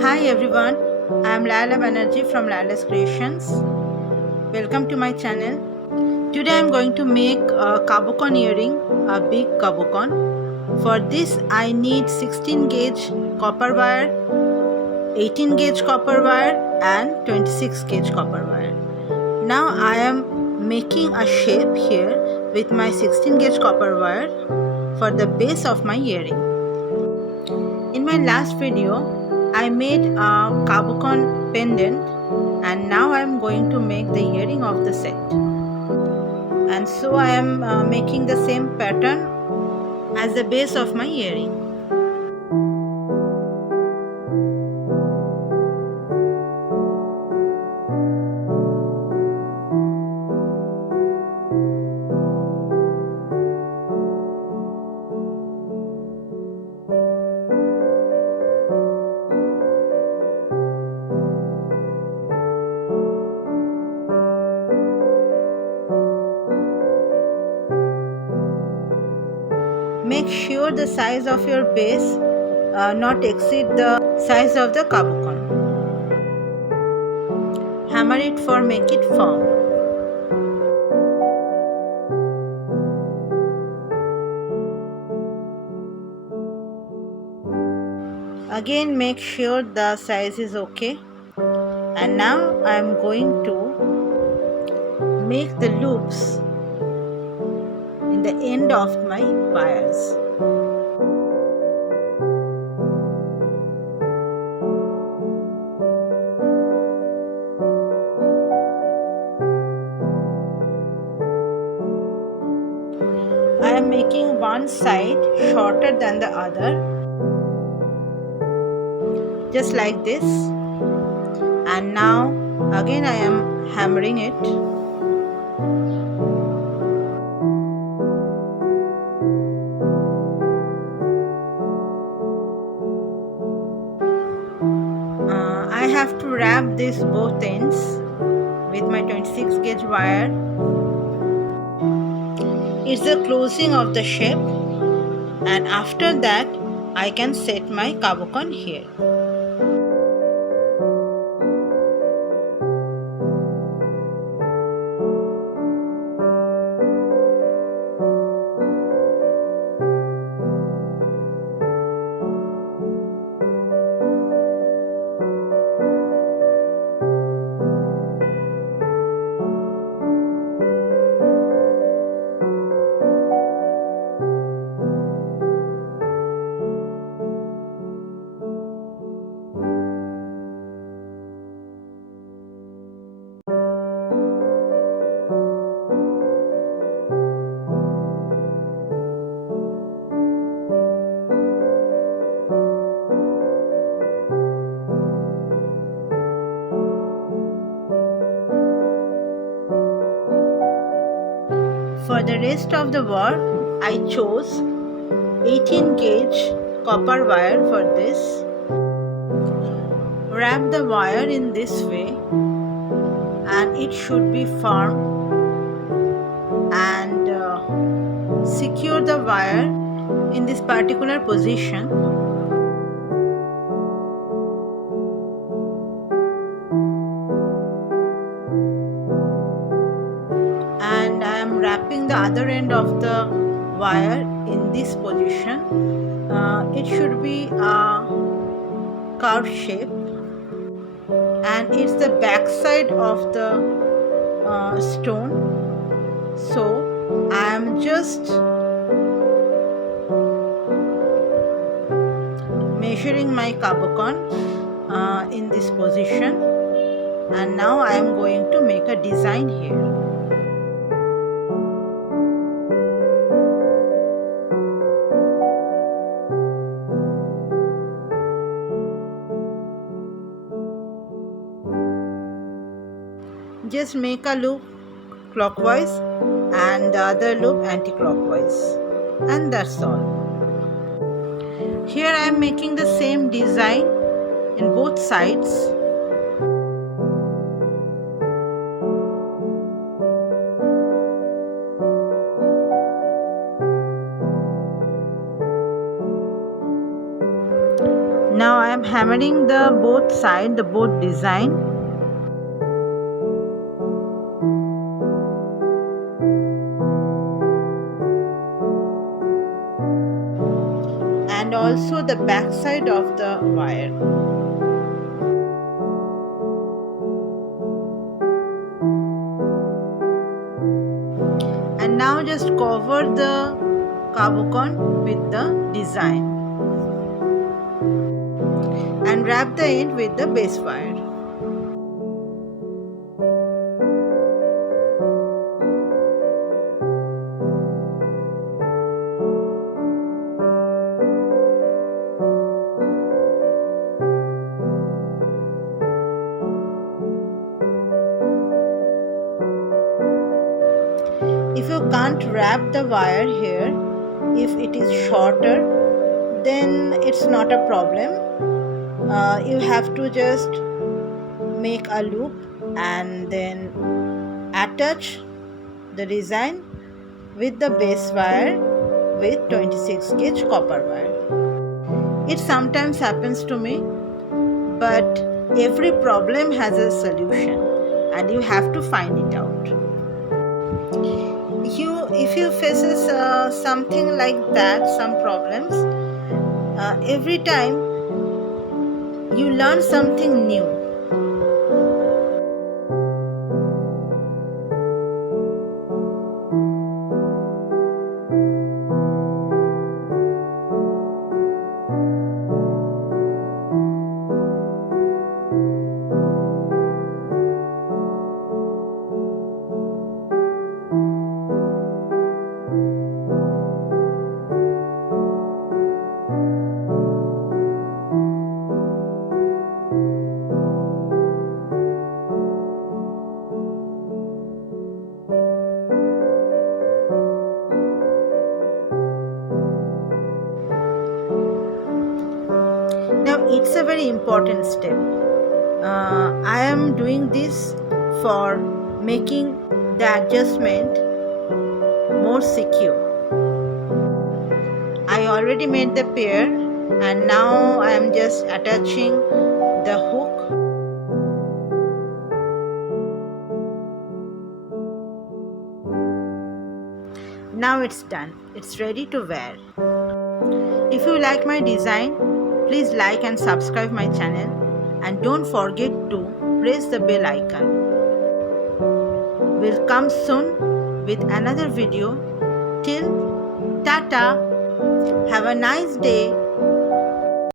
Hi everyone, I am Laila Banerjee from Laila's Creations. Welcome to my channel. Today I am going to make a Cabochon earring, a big Cabochon. For this I need 16 gauge copper wire, 18 gauge copper wire and 26 gauge copper wire. Now I am making a shape here with my 16 gauge copper wire for the base of my earring. In my last video, I made a Cabochon pendant and now I am going to make the earring of the set. And so I am making the same pattern as the base of my earring. Make sure the size of your base not exceed the size of the Cabochon. Hammer it for make it firm. Again make sure the size is okay. And now I am going to make the loops in the end of my wires. I am making one side shorter than the other, just like this. And now again I am hammering it. I have to wrap this both ends with my 26 gauge wire. It's the closing of the shape, and after that I can set my Cabochon here. For the rest of the work, I chose 18 gauge copper wire for this. Wrap the wire in this way and it should be firm, and secure the wire in this particular position. And I am wrapping the other end of the wire in this position. It should be a curved shape, and it's the back side of the stone. So I am just measuring my Cabochon in this position, and now I am going to make a design here. Just make a loop clockwise and the other loop anti-clockwise, and that's all. Here I am making the same design in both sides. Now I am I'm hammering the both design. And also the back side of the wire. And now just cover the Cabochon with the design and wrap the end with the base wire. If you can't wrap the wire here, if it is shorter, then it's not a problem. You have to just make a loop and then attach the design with the base wire with 26 gauge copper wire. It sometimes happens to me, but every problem has a solution and you have to find it out. If you faces something like that, some problems, every time you learn something new. Now it's a very important step. I am doing this for making the adjustment more secure. I already made the pair and now I am just attaching the hook. Now it's done. It's ready to wear. If you like my design, please like and subscribe my channel and don't forget to press the bell icon. We'll come soon with another video. Till Tata. Have a nice day.